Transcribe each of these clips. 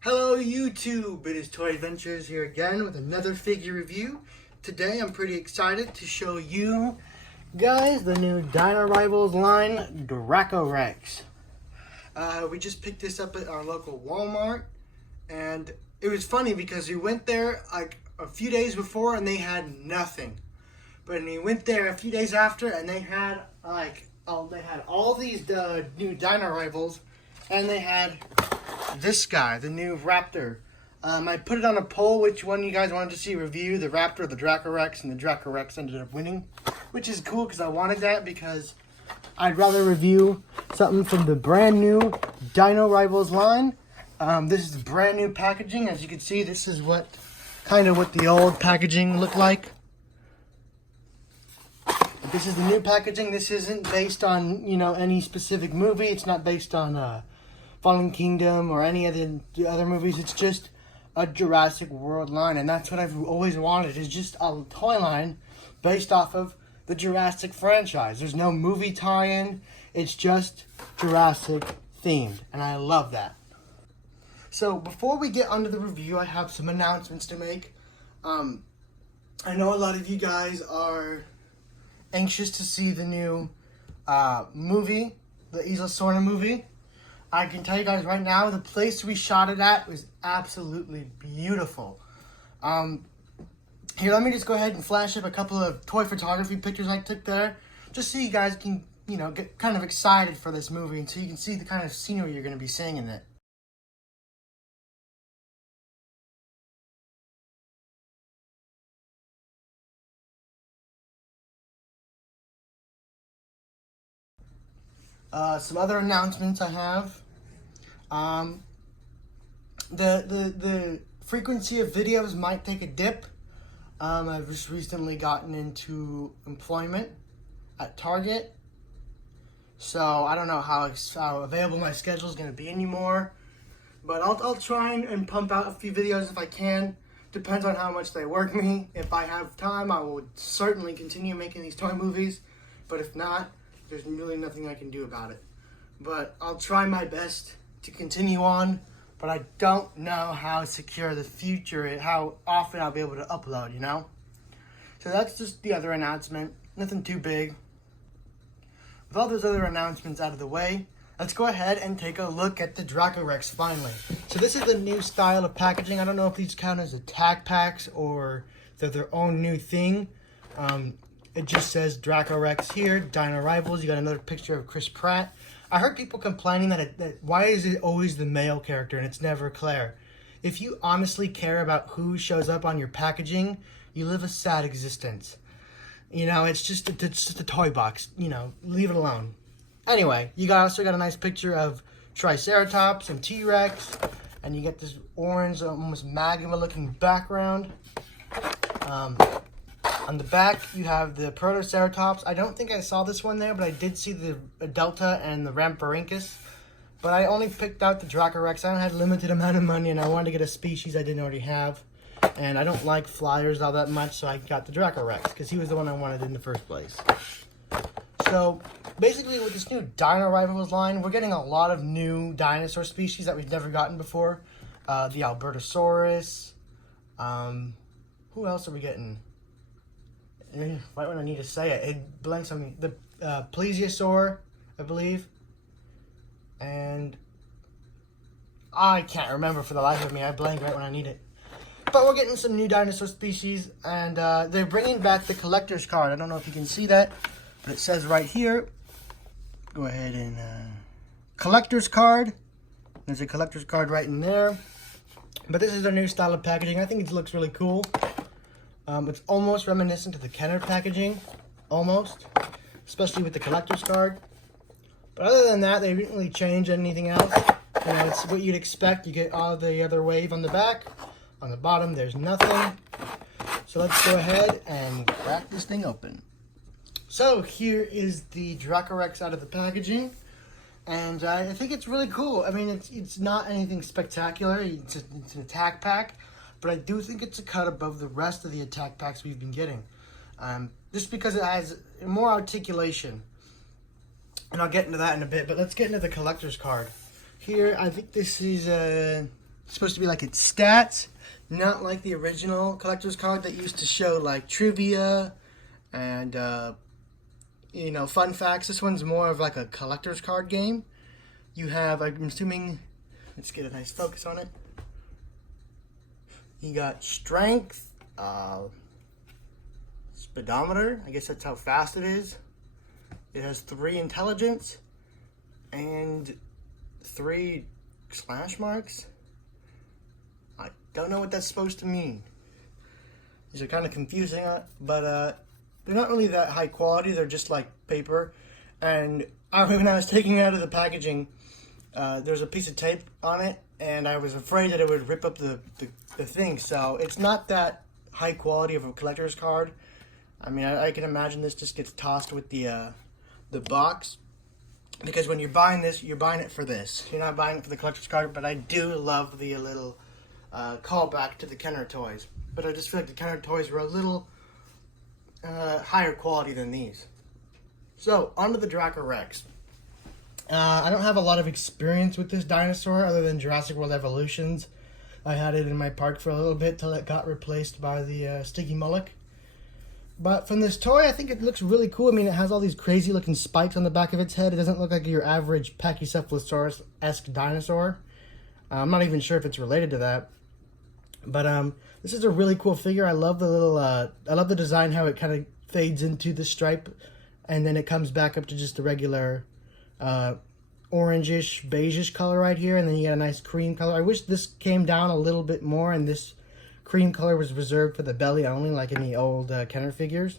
Hello YouTube, it is Toy Adventures here again with another figure review. Today I'm pretty excited to show you guys the new Dino Rivals line, DRACOREX. We just picked this up at our local Walmart, and it was funny because we went there like a few days before and they had nothing. But we went there a few days after and they had all these new Dino Rivals, and they had this guy, the new Raptor. I put it on a poll which one you guys wanted to see review, the Raptor or the DRACOREX, and the DRACOREX ended up winning, which is cool because I wanted that because I'd rather review something from the brand new Dino Rivals line. This is brand new packaging. As you can see, this is what the old packaging looked like. This is the new packaging. This isn't based on, any specific movie. It's not based on Fallen Kingdom or any of the other movies. It's just a Jurassic World line, and that's what I've always wanted, is just a toy line based off of the Jurassic franchise. There's no movie tie-in. It's just Jurassic themed, and I love that. So before we get onto the review, I have some announcements to make. I know a lot of you guys are anxious to see the new movie, the Isla Sorna movie. I can tell you guys right now, the place we shot it at was absolutely beautiful. Here, let me just go ahead and flash up a couple of toy photography pictures I took there, just so you guys can, get kind of excited for this movie, and so you can see the kind of scenery you're going to be seeing in it. Some other announcements I have. The frequency of videos might take a dip. I've just recently gotten into employment at Target, so I don't know how available my schedule is going to be anymore. But I'll try and pump out a few videos if I can. Depends on how much they work me. If I have time, I will certainly continue making these toy movies. But if not, there's really nothing I can do about it. But I'll try my best to continue on, but I don't know how secure the future is, how often I'll be able to upload, So that's just the other announcement. Nothing too big. With all those other announcements out of the way, let's go ahead and take a look at the DRACOREX finally. So this is the new style of packaging. I don't know if these count as attack packs or they're their own new thing. It just says DRACOREX here, Dino Rivals. You got another picture of Chris Pratt. I heard people complaining that why is it always the male character and it's never Claire? If you honestly care about who shows up on your packaging, you live a sad existence. It's just a toy box. Leave it alone. Anyway, you also got a nice picture of Triceratops and T-Rex, and you get this orange, almost magma-looking background. On the back, you have the Protoceratops. I don't think I saw this one there, but I did see the Delta and the Rampharinkus. But I only picked out the DRACOREX. I had a limited amount of money, and I wanted to get a species I didn't already have. And I don't like flyers all that much, so I got the DRACOREX, because he was the one I wanted in the first place. So, basically, with this new Dino Rivals line, we're getting a lot of new dinosaur species that we've never gotten before. The Albertosaurus. Who else are we getting? Right when I need to say it, it blanks on me. The Plesiosaur, I believe. And I can't remember for the life of me. I blank right when I need it. But we're getting some new dinosaur species, and they're bringing back the collector's card. I don't know if you can see that, but it says right here. Go ahead and collector's card. There's a collector's card right in there. But this is their new style of packaging. I think it looks really cool. It's almost reminiscent to the Kenner packaging, almost, especially with the collector's card. But other than that, they didn't really change anything else. It's what you'd expect. You get all the other wave on the back. On the bottom, there's nothing. So let's go ahead and crack this thing open. So here is the DRACOREX out of the packaging. And I think it's really cool. I mean, it's not anything spectacular. It's an attack pack. But I do think it's a cut above the rest of the attack packs we've been getting. Just because it has more articulation. And I'll get into that in a bit. But let's get into the collector's card. Here, I think this is It's supposed to be like its stats, not like the original collector's card that used to show like trivia and you know, fun facts. This one's more of like a collector's card game. You have, I'm assuming, let's get a nice focus on it. You got strength, speedometer, I guess that's how fast it is. It has 3 intelligence and 3 slash marks. I don't know what that's supposed to mean. These are kind of confusing, but they're not really that high quality. They're just like paper. And when I was taking it out of the packaging, there's a piece of tape on it, and I was afraid that it would rip up the thing. So it's not that high quality of a collector's card. I mean, I can imagine this just gets tossed with the box, because when you're buying this, you're buying it for this. You're not buying it for the collector's card. But I do love the little callback to the Kenner toys. But I just feel like the Kenner toys were a little higher quality than these. So, onto the DRACOREX. I don't have a lot of experience with this dinosaur other than Jurassic World Evolutions. I had it in my park for a little bit till it got replaced by the Stygimoloch. But from this toy, I think it looks really cool. I mean, it has all these crazy looking spikes on the back of its head. It doesn't look like your average Pachycephalosaurus-esque dinosaur. I'm not even sure if it's related to that. But this is a really cool figure. I love the little, I love the design, how it kind of fades into the stripe, and then it comes back up to just the regular orangish, beigeish color right here, and then you get a nice cream color. I wish this came down a little bit more, and this cream color was reserved for the belly only, like in the old Kenner figures.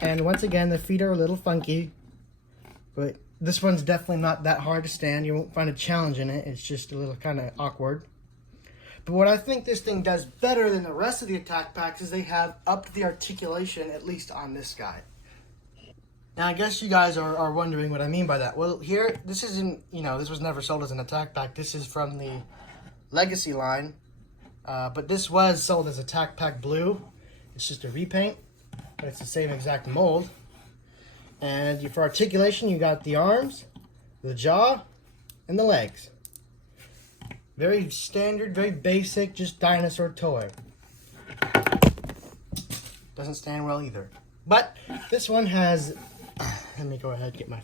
And once again, the feet are a little funky, but this one's definitely not that hard to stand. You won't find a challenge in it. It's just a little kind of awkward. But what I think this thing does better than the rest of the attack packs is they have upped the articulation, at least on this guy. Now, I guess you guys are wondering what I mean by that. Well, here, this isn't, you know, this was never sold as an attack pack. This is from the Legacy line. But this was sold as Attack Pack Blue. It's just a repaint, but it's the same exact mold. And for articulation, you got the arms, the jaw, and the legs. Very standard, very basic, just dinosaur toy. Doesn't stand well either. But this one has, let me go ahead and get my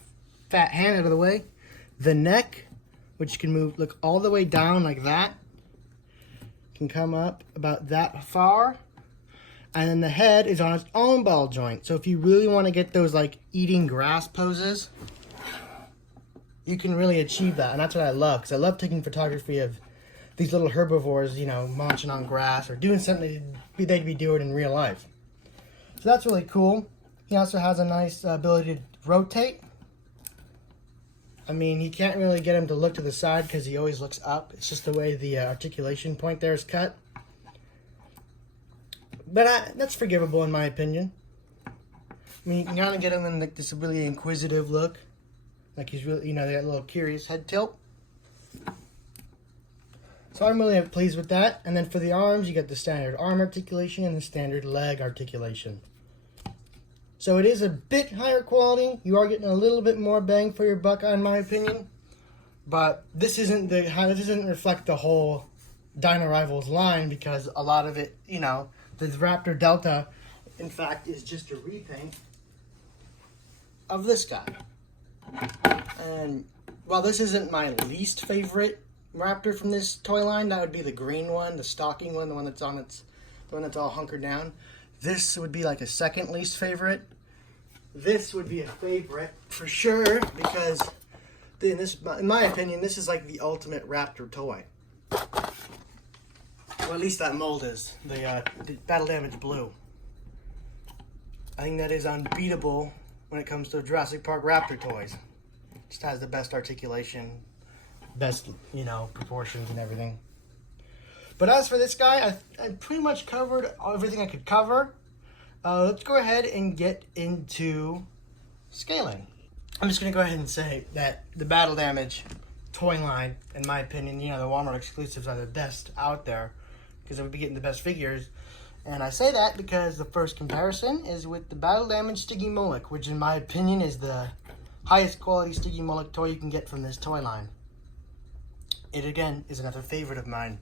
fat hand out of the way. The neck, which can move, look all the way down like that. Can come up about that far, and then the head is on its own ball joint. So if you really want to get those like eating grass poses, you can really achieve that. And that's what I love, because I love taking photography of these little herbivores, you know, munching on grass or doing something they'd be doing in real life. So that's really cool. He also has a nice ability to rotate. I mean, you can't really get him to look to the side because he always looks up. It's just the way the articulation point there is cut. But that's forgivable in my opinion. I mean, you can kind of get him in like this really inquisitive look. Like he's really, you know, that little curious head tilt. So I'm really pleased with that. And then for the arms, you get the standard arm articulation and the standard leg articulation. So it is a bit higher quality. You are getting a little bit more bang for your buck, in my opinion. But this doesn't reflect the whole Dino Rivals line, because a lot of it, you know, the Raptor Delta, in fact, is just a repaint of this guy. And while this isn't my least favorite Raptor from this toy line, that would be the green one, the stocking one, the one that's all hunkered down. This would be like a second least favorite. This would be a favorite for sure, because in my opinion, this is like the ultimate Raptor toy. Well, at least that mold is. The Battle Damage Blue. I think that is unbeatable when it comes to Jurassic Park Raptor toys. Just has the best articulation, best, you know, proportions and everything. But as for this guy, I pretty much covered everything I could cover. Let's go ahead and get into scaling. I'm just going to go ahead and say that the Battle Damage toy line, in my opinion, you know, the Walmart exclusives are the best out there, because I would be getting the best figures. And I say that because the first comparison is with the Battle Damage Stygimoloch, which in my opinion is the highest quality Stygimoloch toy you can get from this toy line. It again is another favorite of mine.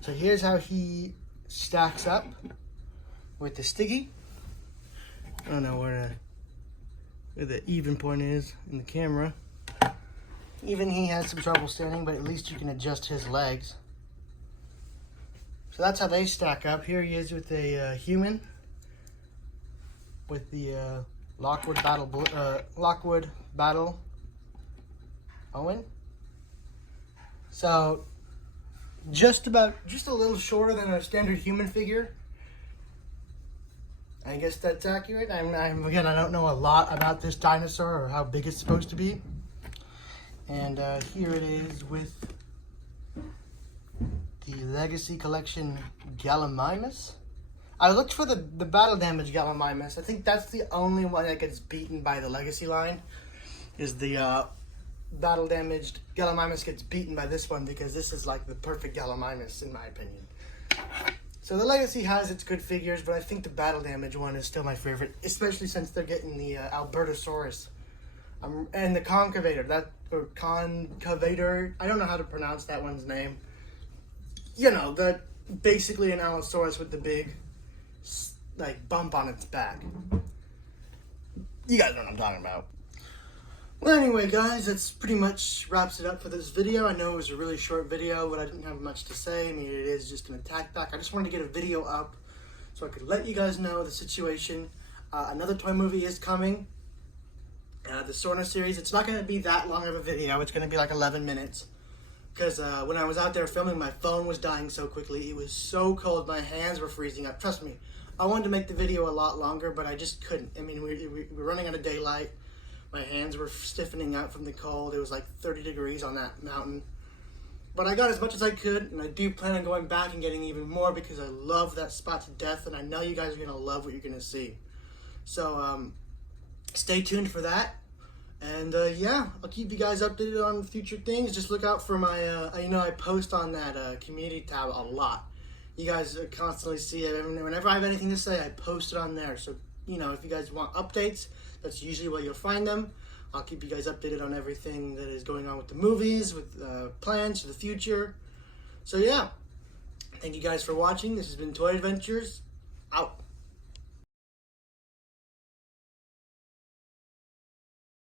So here's how he stacks up with the sticky. I don't know where the even point is in the camera. Even he has some trouble standing, but at least you can adjust his legs. So that's how they stack up. Here he is with a human with the Lockwood Battle Owen. So just a little shorter than a standard human figure. I guess that's accurate. Again, I don't know a lot about this dinosaur or how big it's supposed to be. And here it is with the Legacy Collection Gallimimus. I looked for the battle damage Gallimimus. I think that's the only one that gets beaten by the Legacy line. Is the battle damaged Gallimimus gets beaten by this one, because this is like the perfect Gallimimus in my opinion. So the Legacy has its good figures, but I think the battle damage one is still my favorite, especially since they're getting the Albertosaurus and the Concavator. Concavator. I don't know how to pronounce that one's name. You know, basically an Allosaurus with the big like bump on its back. You guys know what I'm talking about. Well, anyway, guys, that's pretty much wraps it up for this video. I know it was a really short video, but I didn't have much to say. I mean, it is just an attack pack. I just wanted to get a video up so I could let you guys know the situation. Another toy movie is coming. The Sorna series. It's not going to be that long of a video. It's going to be like 11 minutes. Because when I was out there filming, my phone was dying so quickly. It was so cold. My hands were freezing up. Trust me. I wanted to make the video a lot longer, but I just couldn't. I mean, we were running out of daylight. My hands were stiffening out from the cold. It was like 30 degrees on that mountain. But I got as much as I could, and I do plan on going back and getting even more because I love that spot to death, and I know you guys are going to love what you're going to see. So, stay tuned for that. And, yeah, I'll keep you guys updated on future things. Just look out for my, I post on that community tab a lot. You guys constantly see it. Whenever I have anything to say, I post it on there. So, if you guys want updates, that's usually where you'll find them. I'll keep you guys updated on everything that is going on with the movies, with plans for the future. So, yeah. Thank you guys for watching. This has been Toy Adventures. Out.